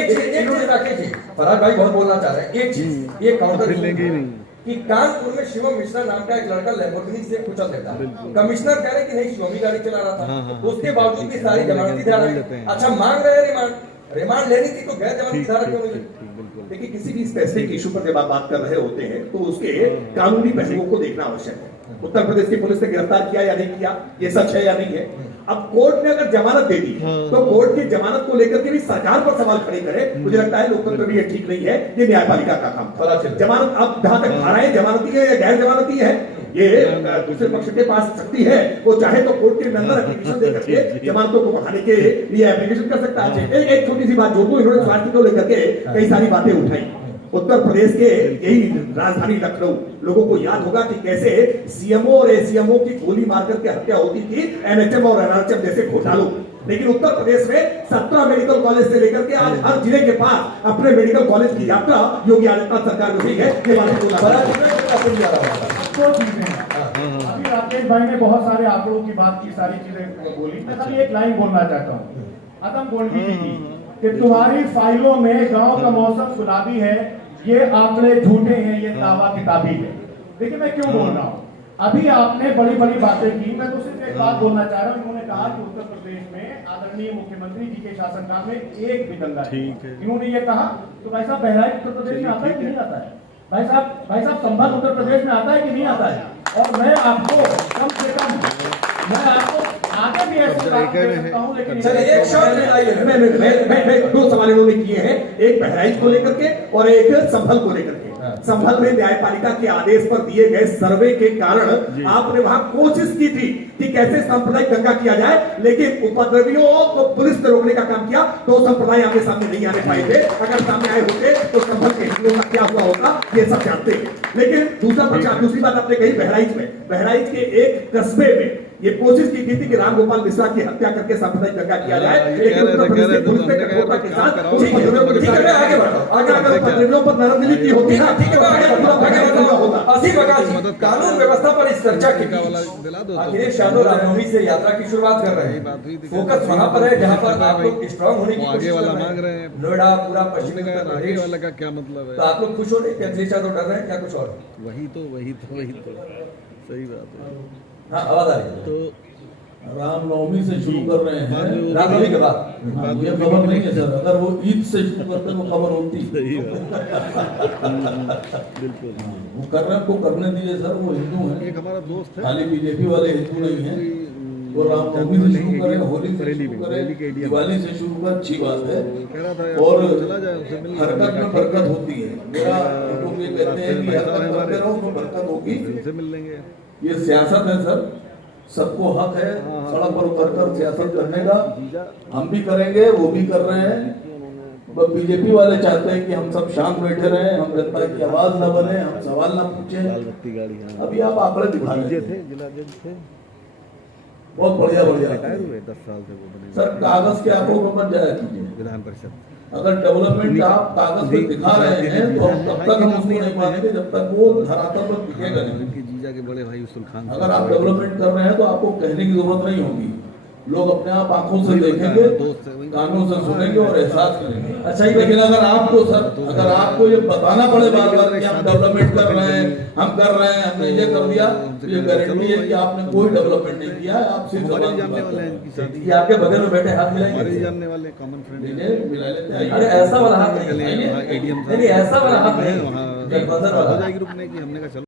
एक चीज राकेश जी, फरहाद भाई बहुत बोलना चाह रहे हैं। एक चीज ये काउंटर लेंगे ही नहीं कि कानपुर में शिवम मिश्रा नाम का एक लड़का लैम्बोर्गिनी से कुचल देता है। कमिश्नर कह रहे कि नहीं शिवम ही गाड़ी चला रहा था, उसके बावजूद भी सारी जमानती धारा है। अच्छा मांग रहे हैं रिमांड लेनी थी तो गैर जमानती धारा क्यों नहीं? देखिए किसी भी स्पेसिफिक इशू पर जब आप बात कर रहे होते हैं तो उसके कानूनी पहलुओं को देखना आवश्यक है। उत्तर प्रदेश की पुलिस ने गिरफ्तार किया या नहीं किया, ये सच है या नहीं है। अब कोर्ट ने अगर जमानत दे दी तो कोर्ट की जमानत को लेकर के भी सरकार पर सवाल खड़े करे, मुझे लगता है लोकतंत्र भी ये ठीक नहीं है, ये न्यायपालिका का काम। जमानत अब जहां तक धाराएं जमानती है या गैर जमानती है, ये दूसरे पक्ष के पास शक्ति है, वो चाहे तो कोर्ट के अंदर एप्लीकेशन दे करके जमानतों को बढ़ाने के लिए एप्लीकेशन कर सकता है। एक छोटी सी बात जो इन्होंने स्वास्थ्य को लेकर के कई सारी बातें उठाई। उत्तर प्रदेश के यही राजधानी लखनऊ, लोगों को याद होगा कि कैसे सीएमओ और एसीएमओ की गोली मारकर के हत्या होती थी एनएचएम और एनआरएचएम जैसे घोटालों। लेकिन उत्तर प्रदेश में 17 मेडिकल कॉलेज से लेकर के आज हर जिले के पास अपने मेडिकल कॉलेज की यात्रा योगी आदित्यनाथ सरकार में हुई है। ये बातें दो चीजें हैं। अभी राकेश भाई ने बहुत सारे आंकड़ों की बात की, सारी चीजें बोली। मैं खाली एक लाइन बोलना चाहता हूँ आदम गोल्डी जी की, कि तुम्हारी फाइलों में गांव का मौसम गुलाबी है, ये आंकड़े झूठे हैं, ये दावा किताबी है। देखिए मैं क्यों बोल रहा हूँ, अभी आपने बड़ी बड़ी बातें की, मैं तो सिर्फ एक बात बोलना चाह रहा हूँ। उन्होंने कहा कि उत्तर प्रदेश में आदरणीय मुख्यमंत्री जी के शासनकाल में एक भी दंगा नहीं। इन्होंने ये कहा तो भाई साहब बहराइच उत्तर प्रदेश में आता है कि नहीं आता है? भाई साहब संभल उत्तर प्रदेश में आता है कि नहीं आता है? और मैं आपको कम से कम मैं आपको आगे भी ऐसे सकता हूं, लेकिन दो सवाल इन्होंने किए हैं, एक बहराइच को लेकर के और एक संभल को लेकर के। संभल में न्यायपालिका के आदेश पर दिए गए सर्वे के कारण आपने वहां कोशिश की थी कि कैसे सांप्रदायिक दंगा किया जाए, लेकिन उपद्रवियों को पुलिस ने रोकने का काम किया तो संप्रदाय आपके सामने नहीं आने पाए थे। अगर सामने आए होते तो संभल के हिंदुओं का क्या हुआ होता ये सब जानते हैं। लेकिन दूसरी बात आपने कही बहराइच के एक कस्बे में ये कोशिश की थी कि राम गोपाल मिश्रा की हत्या करके सांप्रदायिक दंगा किया जाए, लेकिन उत्तर प्रदेश की पुलिस ने कठोरता के साथ उपद्रवियों पर नरमदिली की होती है। कानून व्यवस्था पर इस चर्चा की अखिलेश यादव रामनवमी से यात्रा की शुरुआत कर रहे हैं। फोकस वहां पर है जहां पर आप लोग स्ट्रांग होने की आगे वाला मांग रहे हैं, नोएडा पूरा पश्चिमी आगे वाला का क्या मतलब है? तो आप लोग खुश हो रहे हैं? अखिलेश यादव डर रहे हैं क्या कुछ और? वही तो सही बात है। हाँ आवाज आ रही है। तो रामनवमी से शुरू कर रहे हैं, रामनवमी के बाद ये खबर नहीं है सर। अगर वो ईद से शुरू करते वो खबर होती। बिल्कुल वो कर रहे हैं, को करने दीजिए सर, वो हिंदू हैं। एक हमारा दोस्त है, खाली बीजेपी वाले हिंदू नहीं है। वो रामनवमी से शुरू करें, होली से शुरू करें, दिवाली से शुरू करें, अच्छी बात है। और हरकत में बरकत होती है। मेरा लोग ये कहते हैं कि हरकत करते रहो तो बरकत होगी, उनसे मिल लेंगे। ये सियासत है सर, सबको हक है सड़क पर उतरकर सियासत करने का। हम भी करेंगे, वो भी कर रहे हैं। बीजेपी वाले चाहते हैं कि हम सब शांत बैठे रहे, हम जनता की आवाज न बने, हम सवाल न पूछें। अभी आप आंकड़े दिखा रहे थे, जिला जज थे, बहुत बढ़िया 10 साल से वो बने। सर कागज के आंकड़ों पर मत जाया कीजिए। विधान परिषद अगर डेवलपमेंट आप कागज पे दिखा रहे हैं तो तब तक हम उसको नहीं मानेंगे जब तक वो धरातल पर दिखेगा नहीं। उनके जीजा के बड़े भाई उसूल खान, अगर आप डेवलपमेंट कर रहे हैं तो आपको कहने की जरूरत नहीं होगी। लोग अपने आप आंखों से देखेंगे, कानों से सुनेंगे और एहसास करेंगे। अच्छा लेकिन अगर आपको सर, अगर आपको ये बताना पड़े बार बार कि हम डेवलपमेंट कर रहे हैं, हम कर रहे हैं, हमने ये कर दिया, तो ये गारंटी है कि आपने कोई डेवलपमेंट नहीं किया है। आप सिर्फ जानने वाले हैं इनकी शादी, ये आपके बगल में बैठे हाथ मिलाएंगे, हमारे जानने वाले कॉमन फ्रेंड मिला लेते हैं। अरे ऐसा वाला हाथ नहीं, एडीएम ऐसा वाला हाथ नहीं, वहाँ हो जाएगी रुकने की। हमने कहा चलो